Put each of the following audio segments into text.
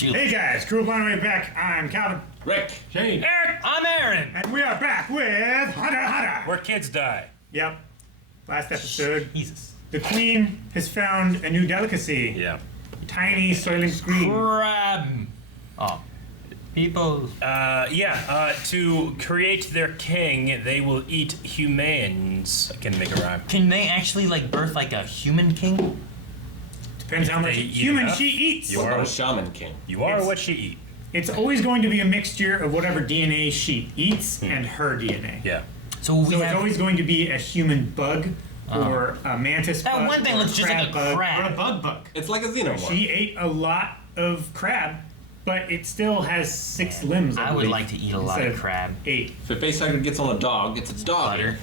Hey guys, Crew Blind back. I'm Calvin. Rick. Shane. Eric. I'm Aaron. And we are back with Hunter x Hunter. Where kids die. Yep. Last episode, Jesus. the Queen has found a new delicacy. Yeah. Tiny soylent green. Crab. Oh. People. To create their king, they will eat humans. I can make a rhyme. Can they actually birth a human king? Depends how much They eat human enough. she eats. You What are about a shaman king? You are It's- what you eat. It's always going to be a mixture of whatever DNA she eats and her DNA. Yeah. So So it's always going to be a human bug or a mantis That bug. one thing or looks just like a bug. crab. Or a bug. It's like a xenomorph. She ate a lot of crab, but it still has 6 limbs. I would believe, like to eat a lot instead of crab. 8. If a facehugger gets on a dog, it's a dog. Butter.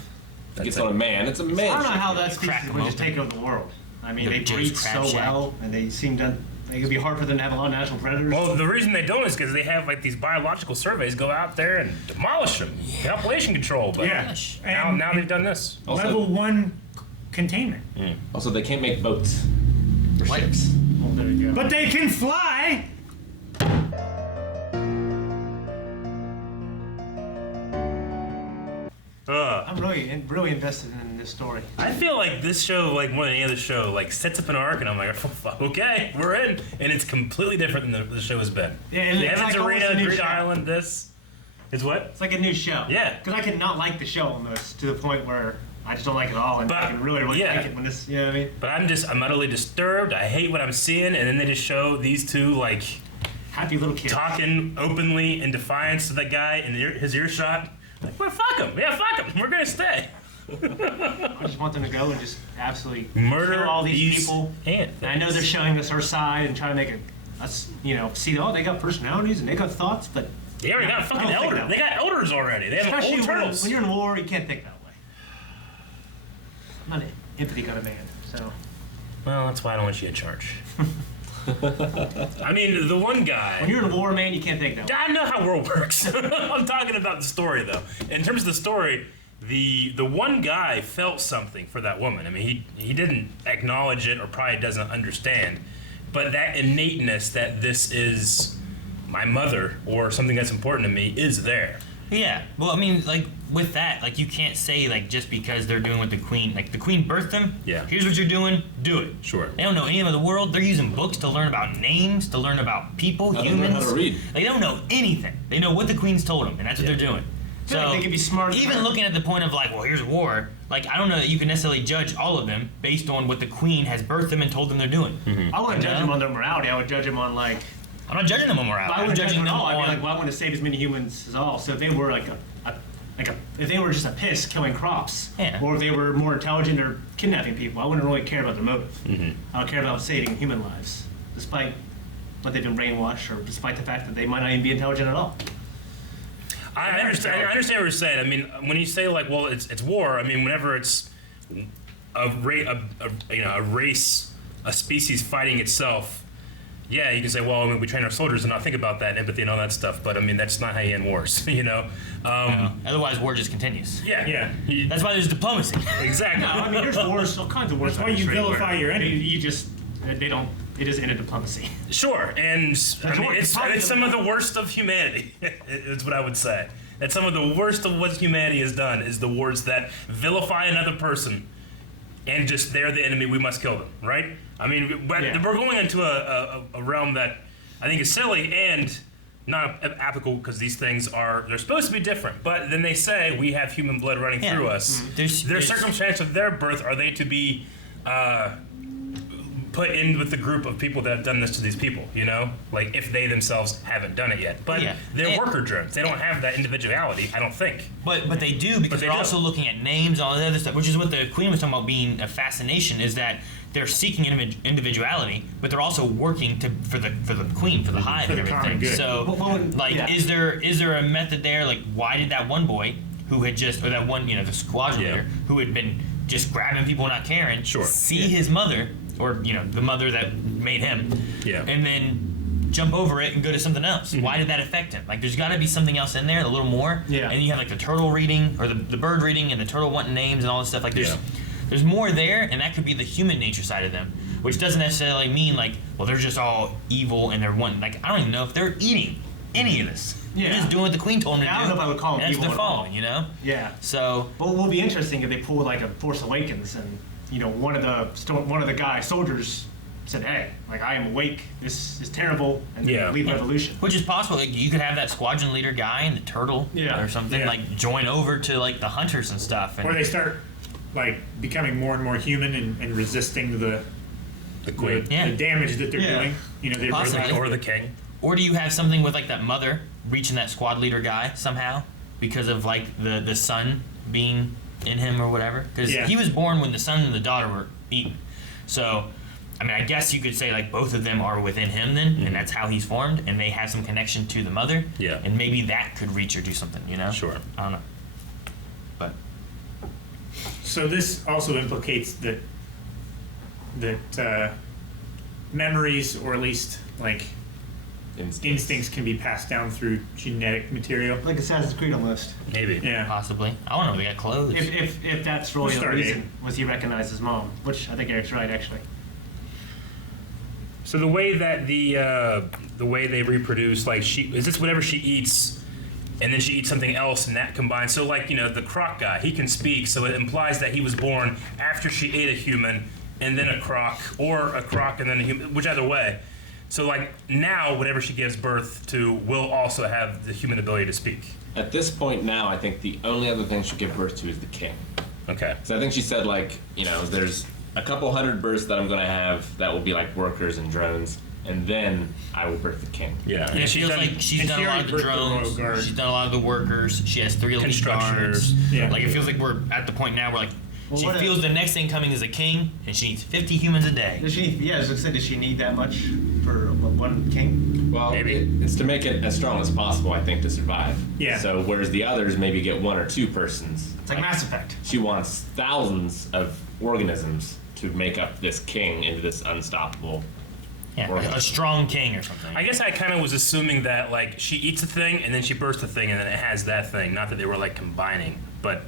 If it gets on a man, it's a man. I don't know how that Crack species them would just open. take over the world. I mean, The they Joe's breed Crab so Shack. well, and they seem to. It could be hard for them to have a lot of natural predators. Well, the reason they don't is because they have these biological surveys go out there and demolish them. Population control, but Yeah. Gosh. now they've done this. Also- Level 1 containment. Also, they can't make boats. Or What? ships. Well, there you go. But they can fly! I'm really invested in this story. I feel like this show, more than any other show, sets up an arc, and I'm like, okay, we're in, and it's completely different than the show has been. Yeah, and the it's Evans like almost Arena, a new Greed show. Island, this is what? It's like a new show. Yeah. Because I could not like the show almost to the point where I just don't like it at all, and But, I can really yeah. like it when this. You know what I mean? But I'm utterly disturbed. I hate what I'm seeing, and then they just show these two Happy little kids. talking openly in defiance to that guy in his earshot. Well, fuck him. Yeah, fuck him. We're gonna stay. I just want them to go and just absolutely Murder kill all these people. And And I know they're showing us our side and trying to make us, see, they got personalities and they got thoughts, but They already got I fucking don't think elders. that They way. got elders already. They have especially old turtles. when you're in war, you can't think that way. I'm not an empathy kind of man, so. Well, that's why I don't want you in charge. I mean, the one guy. When you're in war, man, you can't think that way. I know how world works. I'm talking about the story, though. In terms of the story, the one guy felt something for that woman. I mean, he didn't acknowledge it or probably doesn't understand, but that innateness that this is my mother or something that's important to me is there. Yeah. Well, I mean, with that, you can't say, just because they're doing what the Queen, the Queen birthed them. Yeah. Here's what you're doing. Do it. Sure. They don't know any of the world. They're using books to learn about names, to learn about people, How do they humans. learn how to read? They don't know anything. They know what the Queen's told them, and that's what they're doing. feel like they could be smart as Even well. looking at the point of well, here's war. I don't know that you can necessarily judge all of them based on what the Queen has birthed them and told them they're doing. I wouldn't judge Yeah. them on their morality. I would judge them on I'm not judging them on morality. I I'm wouldn't judge judging them at them all. I'd on. be well, I want to save as many humans as all. So if they were if they were just a piss killing crops, Yeah. or if they were more intelligent or kidnapping people, I wouldn't really care about their motive. I would care about saving human lives, despite what they've been brainwashed, or despite the fact that they might not even be intelligent at all. I understand what you're saying. I mean, when you say well, it's war. I mean, whenever it's a race, a species fighting itself. Yeah, you can say, well, I mean, we train our soldiers and not think about that empathy and all that stuff. But I mean, that's not how you end wars, Otherwise, war just continues. Yeah. That's why there's diplomacy. Exactly. No, I mean, there's wars, all kinds of wars. That's why you vilify your enemy. You just, they don't, it is into diplomacy. Sure, and I mean, what- it's some of the worst of humanity. It's what I would say. That's some of the worst of what humanity has done is the wars that vilify another person, and just they're the enemy. We must kill them, right? I mean, we're going into a realm that I think is silly and not applicable because these things they're supposed to be different. But then they say we have human blood running Yeah. through us. Their circumstance of their birth, are they to be put in with the group of people that have done this to these people, if they themselves haven't done it yet. But they're worker drones. They don't have that individuality, I don't think. But they do because they they're do. also looking at names and all that other stuff, which is what the Queen was talking about being a fascination, is that they're seeking individuality, but they're also working for the Queen, for the hive and the common everything. good. So, is there a method there? Why did that one boy who had that one, the squadron leader who had been just grabbing people, not caring, see his mother, or the mother that made him, and then jump over it and go to something else? Why did that affect him? There's got to be something else in there, a little more. Yeah. And you have the turtle reading, or the bird reading, and the turtle wanting names and all this stuff. There's more there, and that could be the human nature side of them. which doesn't necessarily mean like, well, they're just all evil and they're one. Like, I don't even know if they're eating any of this. Yeah. They're just doing what the queen told them to do. I don't know if I would call them and evil they're at all. following, you know? Yeah. So, But what will be interesting if they pull like a Force Awakens and one of the guy soldiers said, "Hey, like I am awake. This is terrible," and Yeah. leave Revolution. which is possible. Like, you could have that squadron leader guy and the turtle Yeah. or something Yeah. like join over to like the hunters and stuff. And Or they start like becoming more and more human and resisting the queen. Yeah. the damage that they're Yeah. doing. They Possibly. Or the king. Or do you have something with like that mother reaching that squad leader guy somehow because of like the son being in him or whatever? Because Yeah. he was born when the son and the daughter were eaten. So, I mean, I guess you could say like both of them are within him then, and that's how he's formed, and they have some connection to the mother. Yeah. And maybe that could reach or do something, you know? Sure. I don't know. But So this also implicates that memories, or at least like instincts, can be passed down through genetic material. Like Assassin's Creed almost. Maybe. Yeah. possibly. I don't know. They got clothes. If that's really the Stargate. reason, was he recognized his mom? Which I think Eric's right, actually. So the way that the way they reproduce, like is this whatever she eats, and then she eats something else, and that combines. So like the croc guy, he can speak, so it implies that he was born after she ate a human, and then a croc, or a croc and then a human, whichever way. So like now, whatever she gives birth to will also have the human ability to speak. At this point now, I think the only other thing she'll give birth to is the king. Okay. So I think she said like, there's a couple hundred births that I'm gonna have that will be like workers and drones, and then I will birth the king. Yeah. And it feels like she's and done she a lot already of the birthed the Royal drones. Guard. She's done a lot of the workers. She has 3 elite Constructors. guards. Yeah. Like, it feels like we're at the point now where like Well, she what feels if- the next thing coming is a king, and she needs 50 humans a day. Does she? Yeah, as I said, does she need that much for one king? Well, Maybe. it's to make it as strong as possible, I think, to survive. Yeah. So whereas the others maybe get 1 or 2 persons, It's like Mass Effect. she wants thousands of organisms to make up this king into this unstoppable. Yeah, Or- a strong king or something. I guess I kind of was assuming that like she eats a thing and then she bursts a thing and then it has that thing. Not that they were like combining, but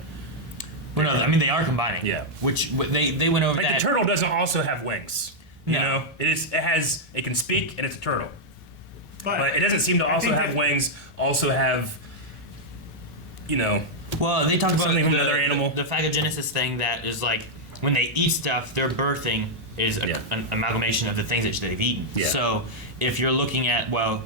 Well, no, I mean they are combining. Yeah. Which they went over like that. the turtle doesn't also have wings. You No. know, it can speak and it's a turtle, but it doesn't seem to I also think have that- wings. Also have, Well, they talked about Something from the, another animal. the phagogenesis thing that is like when they eat stuff, their birthing is Yeah. an amalgamation of the things that they've eaten. Yeah. So if you're looking at, well,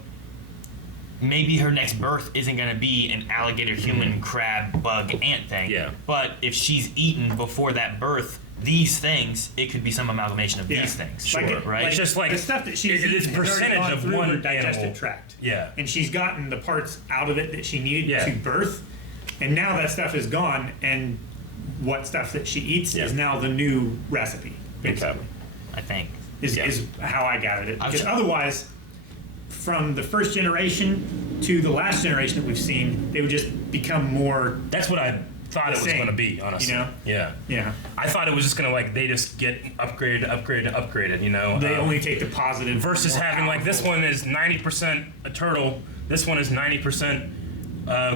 maybe her next birth isn't going to be an alligator, human, crab, bug, ant thing. Yeah. But if she's eaten before that birth these things, it could be some amalgamation of Yeah. these things. Sure. Right? It's just like the stuff that she's it's eaten has already percentage gone of through one her digestive animal. tract. Yeah. And she's gotten the parts out of it that she needed Yeah. to birth, and now that stuff is gone, and what stuff that she eats Yeah. is now the new recipe, basically. Okay. I think. Is how I gathered it. I'm Because sure- otherwise, from the first generation to the last generation that we've seen, they would just become more. That's what I thought it was Same, going to be, honestly. you know? Yeah. Yeah. I thought it was just going to they just get upgraded, you know. They only take the positive. versus more having like this powerful- one is 90% a turtle, this one is 90%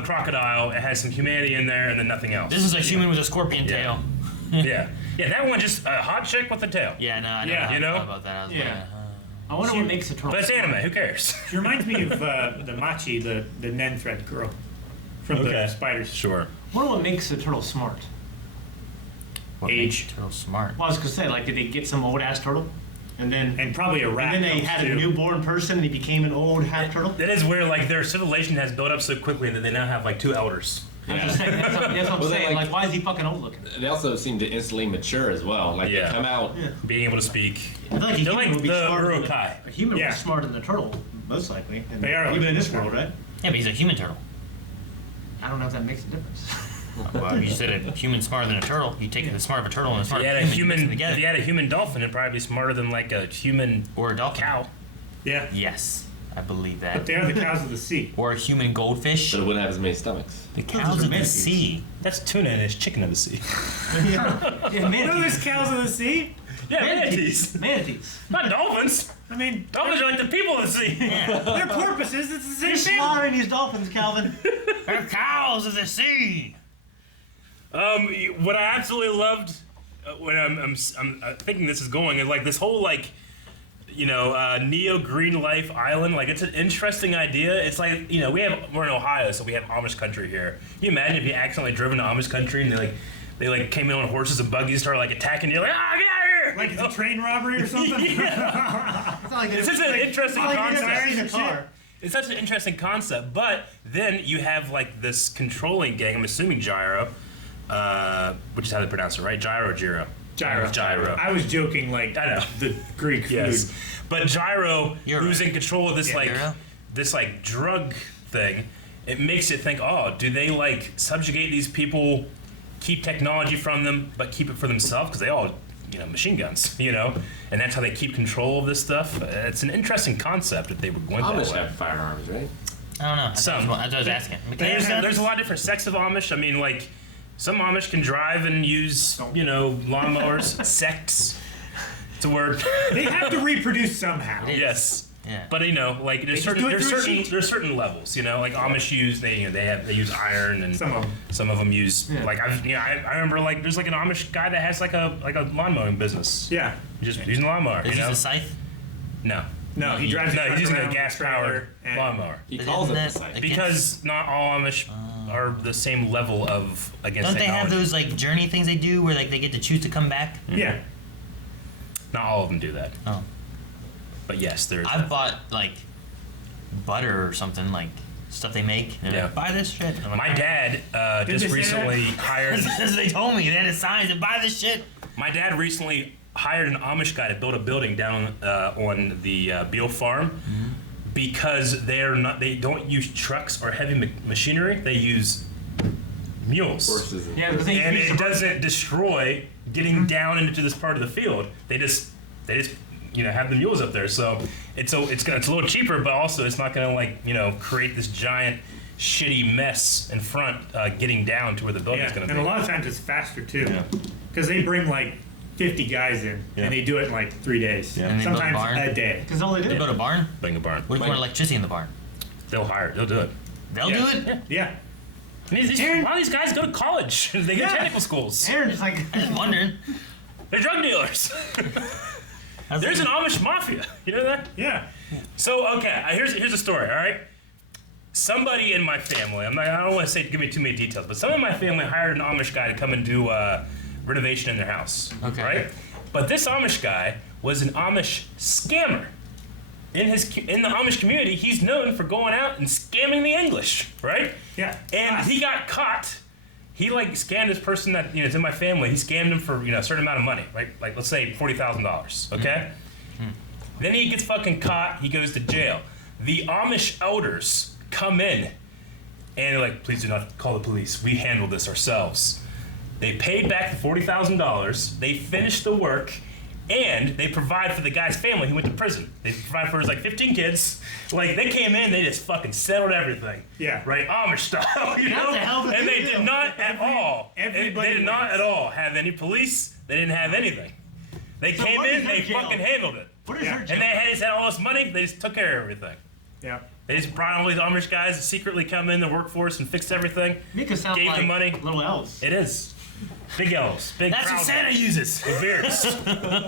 crocodile. It has some humanity in there and then nothing else. This is a human with a scorpion Yeah. tail. yeah, that one just a hot chick with a tail. Yeah, no, I Yeah. never You know? thought about that. I was Yeah. like, I wonder what makes a turtle. But it's smart. anime. Who cares? She reminds me of the Machi, the Nen thread girl from the spiders. Sure. I wonder what makes a turtle smart. what Age. makes a turtle smart? Well, I was gonna say, like, did they get some old ass turtle, and then And probably a rat. and then they helps had a too. newborn person and he became an old half turtle? That is where like their civilization has built up so quickly that they now have like 2 elders. I'm just saying, that's what I'm Well, they, saying. like- Like, why is he fucking old looking? They also seem to instantly mature as well. Like Yeah. they come out. Yeah. Being able to speak. I feel like a They're human like would be the smarter than urukai. a human Yeah. was smarter than a turtle, most likely. And They are even in this smart. world, right? Yeah, but he's a human turtle. I don't know if that makes a difference. Well, you said a human smarter than a turtle. You take the smart of a turtle and the If smart you of had a a human, you mix them human, together. if you had a human dolphin, it'd probably be smarter than like a human Or a dolphin. cow. Yeah. Yes, I believe But that. they are the cows of the sea. Or a human goldfish. So it wouldn't have as many stomachs. The Those cows are of the manatees. sea. That's tuna and it's chicken of the sea. yeah, No, manatees. there's cows of the sea. Yeah, manatees. Manatees. Not dolphins. I mean, Dolphins are like the people of the sea. Yeah. they're porpoises. It's the same You're thing. slaughtering these dolphins, Calvin. They're cows of the sea. What I absolutely loved when I'm thinking this is going is like this whole like, neo green life island. Like it's an interesting idea. It's like we're in Ohio, so we have Amish country here. Can you imagine if you accidentally driven to Amish country and they came in on horses and buggies, started like attacking you, like get out of here! Like it's a train robbery or something. Yeah. It's not like It's such an interesting concept. in a car. It's such an interesting concept, but then you have like this controlling gang. I'm assuming Gyro, which is how they pronounce it, right? Gyro or Gyro? Gyro. I was joking, like I know. the Greek Yes, food. but Gyro, You're who's right. in control of this Gyro. this drug thing, it makes it think, do they like subjugate these people, keep technology from them, but keep it for themselves because they all machine guns, and that's how they keep control of this stuff. It's an interesting concept if they were going that Amish way. have firearms, right? I don't know. Some. That's what I was asking. There's a lot of different sects of Amish. I mean, like, some Amish can drive and use, lawnmowers. Sex. It's a word. They have to reproduce somehow. Yes. Yeah. But like there's just do it through a sheet. certain levels, like Amish use they use iron and Some of them. use like I remember like there's like an Amish guy that has like a lawn mowing business. Yeah. He's just using a lawnmower. Is this a scythe? No. No, he drives. No, a he's using truck a gas powered trailer and- lawnmower. He calls it the Isn't that site. against- Because not all Amish are the same level of against Don't they have technology. those like journey things they do where like they get to choose to come back? Yeah. Not all of them do that. Oh. But yes, there's I've bought like butter or something, like stuff they make. And Yeah. like, buy this shit. I'm like, my dad Did just they say recently hired. That's what they told me. They had a sign to buy this shit. My dad recently hired an Amish guy to build a building down on the Beale farm because they don't use trucks or heavy machinery. They use mules. Horses and Yeah, but they And use it doesn't destroy getting down into this part of the field. They just have the mules up there. So it's a little cheaper, but also it's not gonna create this giant shitty mess in front getting down to where the building's Yeah. gonna And be. a lot of times it's faster too, because they bring like 50 guys in Yeah. and they do it in like 3 days. And they build a Sometimes barn? a day. Because all they They did. build a barn. Building a barn. What if you want electricity in the barn? They'll do it. They'll Yeah. do it. Yeah. And a lot of these guys go to college. They go to Yeah. technical schools. Aaron just like, I'm just wondering. They're drug dealers. There's an Amish mafia. You know that? Yeah. So okay, here's a story. All right. Somebody in my family. I don't want to give me too many details, but someone in my family hired an Amish guy to come and do renovation in their house. Okay. Right. But this Amish guy was an Amish scammer. In the Amish community, he's known for going out and scamming the English, right? Yeah. And he got caught. He scammed this person that is in my family. He scammed him for a certain amount of money, right? Like let's say $40,000. Okay. Then he gets fucking caught. He goes to jail. The Amish elders come in and they're like, "Please do not call the police. We handled this ourselves." They paid back the $40,000. They finished the work. And they provide for the guy's family who went to prison. They provide for his 15 kids. They came in, they just fucking settled everything. Yeah. Right? Amish style, you know? a hell of a And they deal. did not at all. everybody They did not wins. at all have any police. They didn't have anything. They came what is in, their they jail? fucking handled it. what is her And job? they just had all this money, they just took care of everything. Yeah. They just brought all these Amish guys to secretly come in the workforce and fixed everything. Make us sound Gave like them money. little elves. It is. Big elves. Big That's proud what Santa elves uses. with beards.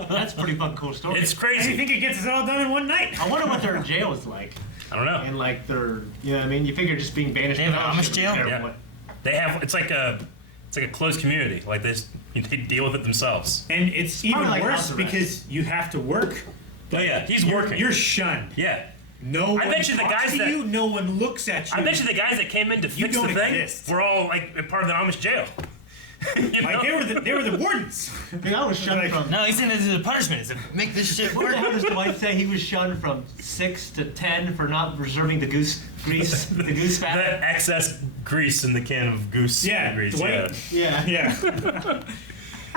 That's a pretty fucking cool story. It's And crazy. you think it gets us all done in one night? I wonder what their jail is like. I don't know. And like their, you know what I mean? You figure just being banished. They have an out, Amish shit, jail? whatever, Yeah. what- They have it's like a closed community. They deal with it themselves. And it's even probably like worse house arrest. because you have to work. Oh yeah, he's You're, working. you're shunned. yeah. No one bet you the talks guys to that- you. No one looks at you. I bet you the guys that came in to fix the don't thing exist. were all a part of the Amish jail. You know? Like they were the wardens. Dude, I was shunned Like- from. No, he's saying this is a punishment. It's to make this shit What work. the hell does Dwight say? He was shunned from 6 to 10 for not reserving the goose grease, the goose The fat. excess grease in the can of goose Yeah, grease. Dwight- Yeah. Yeah. Yeah.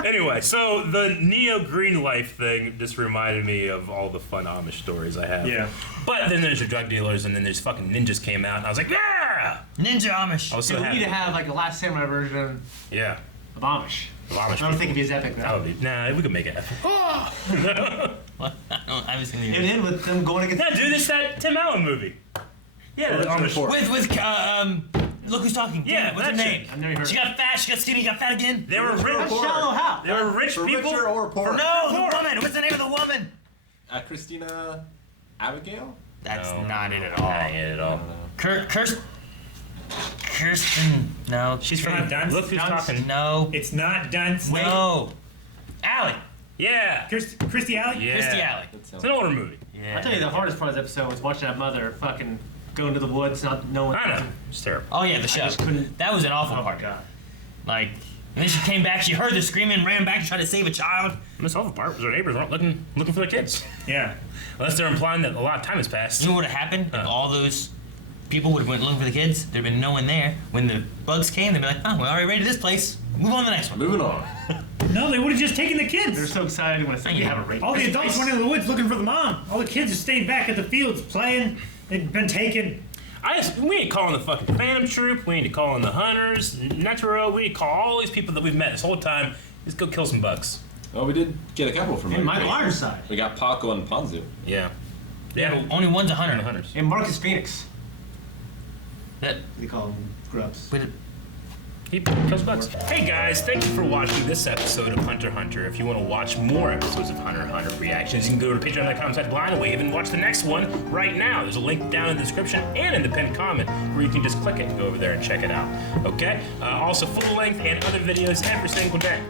Anyway, so the Neo Green Life thing just reminded me of all the fun Amish stories I have. Yeah. But then there's your drug dealers, and then there's fucking ninjas came out, and I was like, yeah! Ninja Amish. I was so Dude, we happy. need to have like a Last Samurai version Yeah. of Amish. Of Amish I don't people. think it'd be as epic That though. would be, nah, we could make it happen. What? I haven't seen the And then with them going against. Yeah, dude, it's that Tim Allen movie. Yeah, the Amish. with Look who's talking. Yeah, Damn it, what's her that name? chick. I've never heard She of got fat. She got skinny. Got fat again. They were rich. That's shallow how? They were rich For people. richer or poorer? No, Poor. the woman. What's the name of the woman? Christina Abigail? That's No. not it at all. Not it at all. Kirsten. No. She's from Not Dunst. Look Who's Dunst. Talking. No. It's not Dunst. No. Allie. Yeah. Christy Alley? Yeah. Christy Alley. It's an older movie. Yeah. I'll tell you the hardest part of the episode was watching that mother fucking go into the woods, not knowing. I know. It's terrible. Oh yeah, the show. just couldn't- That was an awful Oh my part. god. Like, and then she came back. She heard the screaming, ran back, and tried to save a child. And this awful part was our neighbors weren't looking for their kids. Yeah. Unless they're implying that a lot of time has passed. You know what would have happened if all those people would have went looking for the kids? There'd been no one there. When the bugs came, they'd be like, "Oh, we already raided this place. Move on to the next one." Moving on. No, they would have just taken the They're kids. so excited when I said we have a rape. All the adults went into the woods looking for the mom. All the kids just stayed back at the fields playing. They'd been taken. We ain't calling the fucking Phantom Troop. We ain't calling the Hunters, Netero. We ain't call all these people that we've met this whole time. Let's go kill some bugs. Well, we did get a couple from And Michael everybody. Ironside. We got Paco and Ponzu. Yeah. Yeah, only one's a And the hunter. Hunters. And Marcus Phoenix. That, They call him Grubs. but He kills bugs. Hey guys, thank you for watching this episode of Hunter x Hunter. If you want to watch more episodes of Hunter x Hunter reactions, you can go to patreon.com/blindawave and watch the next one right now. There's a link down in the description and in the pinned comment where you can just click it and go over there and check it out. Okay? Also, full length and other videos every single day.